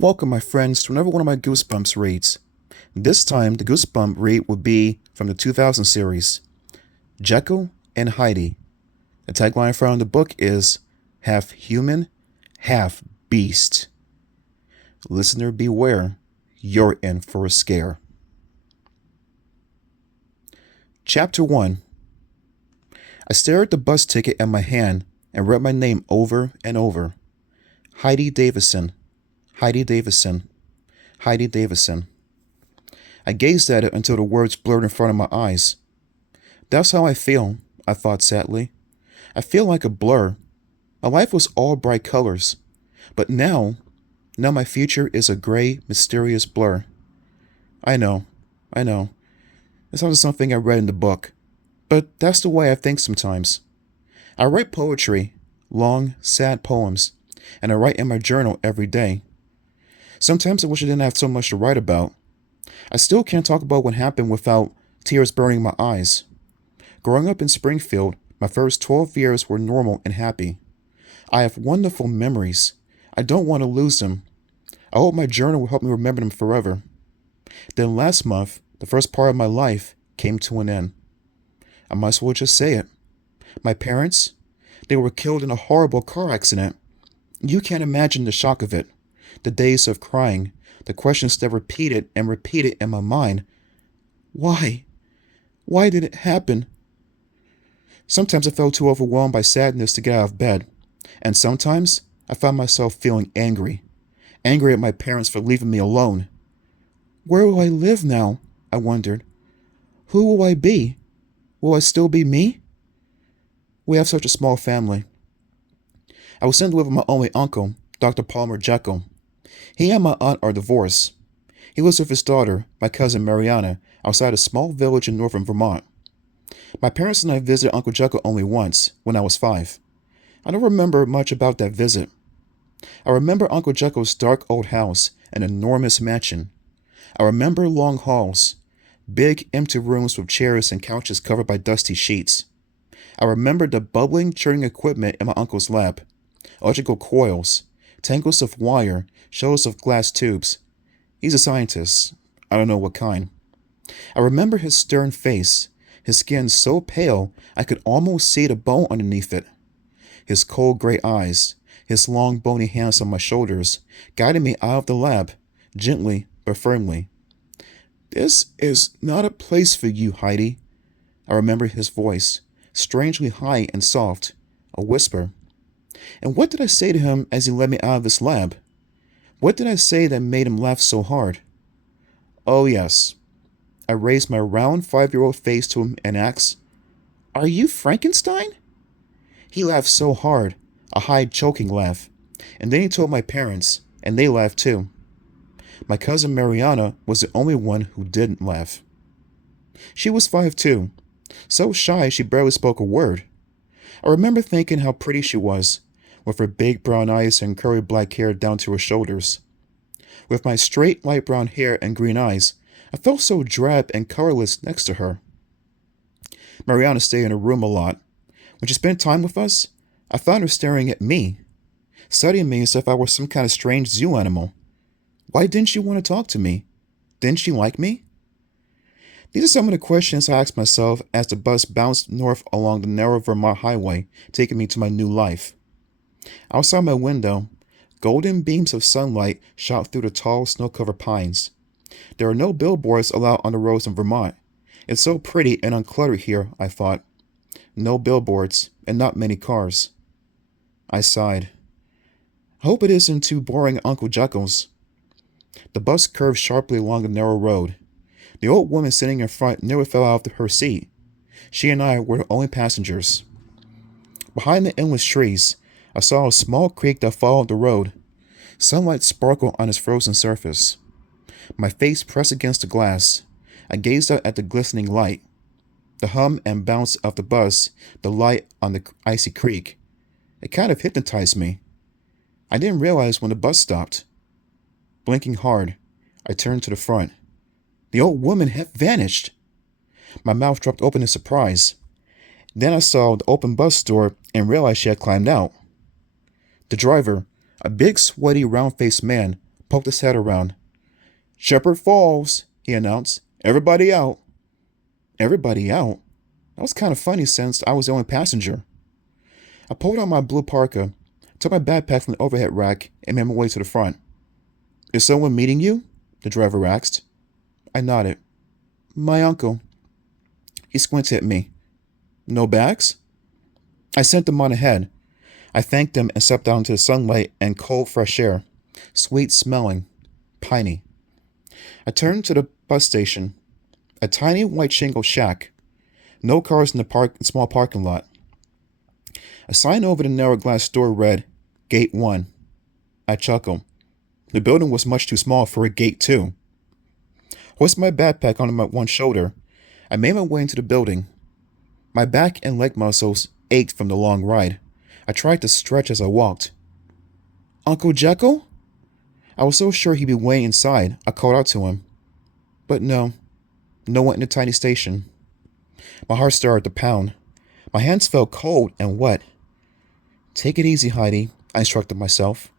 Welcome, my friends, to another one of my Goosebumps reads. This time, the Goosebump read will be from the 2000 series, Jekyll and Heidi. The tagline from the book is, half human, half beast. Listener beware, you're in for a scare. Chapter 1. I stared at the bus ticket in my hand and read my name over and over. Heidi Davison. Heidi Davison. Heidi Davison. I gazed at it until the words blurred in front of my eyes. That's how I feel, I thought sadly. I feel like a blur. My life was all bright colors. But now my future is a gray, mysterious blur. I know. It sounds like something I read in the book. But that's the way I think sometimes. I write poetry, long, sad poems, and I write in my journal every day. Sometimes I wish I didn't have so much to write about. I still can't talk about what happened without tears burning my eyes. Growing up in Springfield, my first 12 years were normal and happy. I have wonderful memories. I don't want to lose them. I hope my journal will help me remember them forever. Then last month, the first part of my life came to an end. I might as well just say it. My parents, they were killed in a horrible car accident. You can't imagine the shock of it. The days of crying, the questions that repeated and repeated in my mind. Why? Why did it happen? Sometimes I felt too overwhelmed by sadness to get out of bed, and sometimes I found myself feeling angry. Angry at my parents for leaving me alone. Where will I live now? I wondered. Who will I be? Will I still be me? We have such a small family. I was sent to live with my only uncle, Dr. Palmer Jekyll. He and my aunt are divorced. He lives with his daughter, my cousin Mariana, outside a small village in northern Vermont. My parents and I visited Uncle Jekyll only once, when I was 5. I don't remember much about that visit. I remember Uncle Jekyll's dark old house, an enormous mansion. I remember long halls, big empty rooms with chairs and couches covered by dusty sheets. I remember the bubbling, churning equipment in my uncle's lab, electrical coils, tangles of wire, shelves of glass tubes. He's a scientist. I don't know what kind. I remember his stern face, his skin so pale I could almost see the bone underneath it. His cold gray eyes, his long bony hands on my shoulders, guiding me out of the lab, gently but firmly. This is not a place for you, Heidi. I remember his voice, strangely high and soft, a whisper. And what did I say to him as he led me out of his lab? What did I say that made him laugh so hard? Oh, yes. I raised my round 5-year-old face to him and asked, Are you Frankenstein? He laughed so hard, a high choking laugh, and then he told my parents, and they laughed too. My cousin Mariana was the only one who didn't laugh. She was 5 too, so shy she barely spoke a word. I remember thinking how pretty she was, with her big brown eyes and curly black hair down to her shoulders. With my straight light brown hair and green eyes, I felt so drab and colorless next to her. Mariana stayed in her room a lot. When she spent time with us, I found her staring at me, studying me as if I were some kind of strange zoo animal. Why didn't she want to talk to me? Didn't she like me? These are some of the questions I asked myself as the bus bounced north along the narrow Vermont highway, taking me to my new life. Outside my window, golden beams of sunlight shot through the tall, snow-covered pines. There are no billboards allowed on the roads in Vermont. It's so pretty and uncluttered here, I thought. No billboards, and not many cars. I sighed. I hope it isn't too boring at Uncle Jekyll's. The bus curved sharply along the narrow road. The old woman sitting in front nearly fell out of her seat. She and I were the only passengers. Behind the endless trees, I saw a small creek that followed the road. Sunlight sparkled on its frozen surface. My face pressed against the glass. I gazed out at the glistening light. The hum and bounce of the bus, the light on the icy creek. It kind of hypnotized me. I didn't realize when the bus stopped. Blinking hard, I turned to the front. The old woman had vanished. My mouth dropped open in surprise. Then I saw the open bus door and realized she had climbed out. The driver, a big, sweaty, round-faced man, poked his head around. "Shepherd Falls," he announced. "Everybody out." Everybody out? That was kind of funny since I was the only passenger. I pulled out my blue parka, took my backpack from the overhead rack, and made my way to the front. "Is someone meeting you?" the driver asked. I nodded. "My uncle." He squinted at me. "No bags?" I sent them on ahead. I thanked him and stepped out into the sunlight and cold, fresh air. Sweet smelling. Piney. I turned to the bus station. A tiny white shingle shack. No cars in the small parking lot. A sign over the narrow glass door read, "Gate 1. I chuckled. The building was much too small for a gate 2. Hoisting my backpack onto my one shoulder, I made my way into the building. My back and leg muscles ached from the long ride. I tried to stretch as I walked. "Uncle Jekyll?" I was so sure he'd be waiting inside, I called out to him. But no one in the tiny station. My heart started to pound. My hands felt cold and wet. "Take it easy, Heidi," I instructed myself.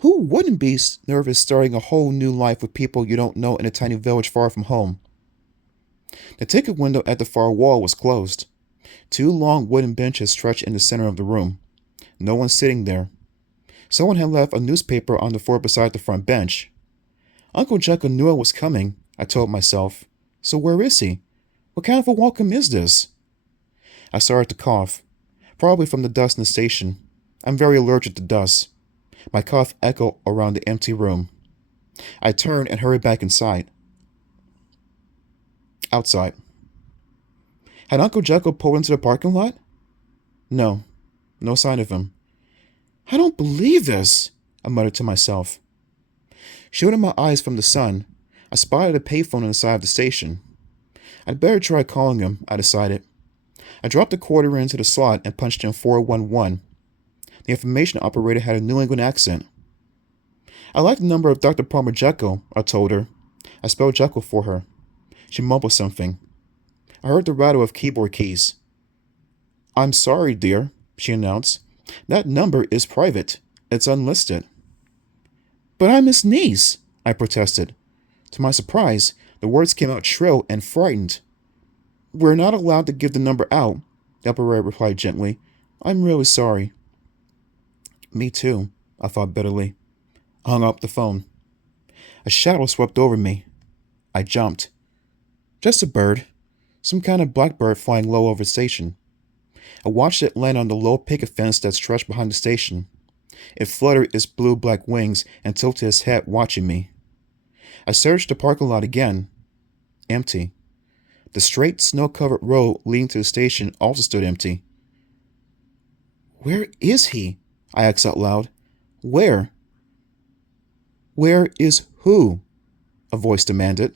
Who wouldn't be nervous starting a whole new life with people you don't know in a tiny village far from home? The ticket window at the far wall was closed. 2 long wooden benches stretched in the center of the room. No one sitting there. Someone had left a newspaper on the floor beside the front bench. Uncle Jekyll knew I was coming, I told myself. So where is he? What kind of a welcome is this? I started to cough, probably from the dust in the station. I'm very allergic to dust. My cough echoed around the empty room. I turned and hurried back inside. Outside. Had Uncle Jekyll pulled into the parking lot? No sign of him. I don't believe this, I muttered to myself. Shielding my eyes from the sun, I spotted a payphone on the side of the station. I'd better try calling him, I decided. I dropped a quarter into the slot and punched in 411. The information operator had a New England accent. "I like the number of Dr. Palmer Jekyll," I told her. I spelled Jekyll for her. She mumbled something. I heard the rattle of keyboard keys. "I'm sorry, dear," she announced. "That number is private. It's unlisted." "But I'm his niece," I protested. To my surprise, the words came out shrill and frightened. "We're not allowed to give the number out," the operator replied gently. "I'm really sorry." Me too, I thought bitterly. I hung up the phone. A shadow swept over me. I jumped. Just a bird. Some kind of blackbird flying low over the station. I watched it land on the low picket fence that stretched behind the station. It fluttered its blue-black wings and tilted its head, watching me. I searched the parking lot again. Empty. The straight, snow-covered road leading to the station also stood empty. "Where is he?" I asked out loud. "Where?" "Where is who?" a voice demanded.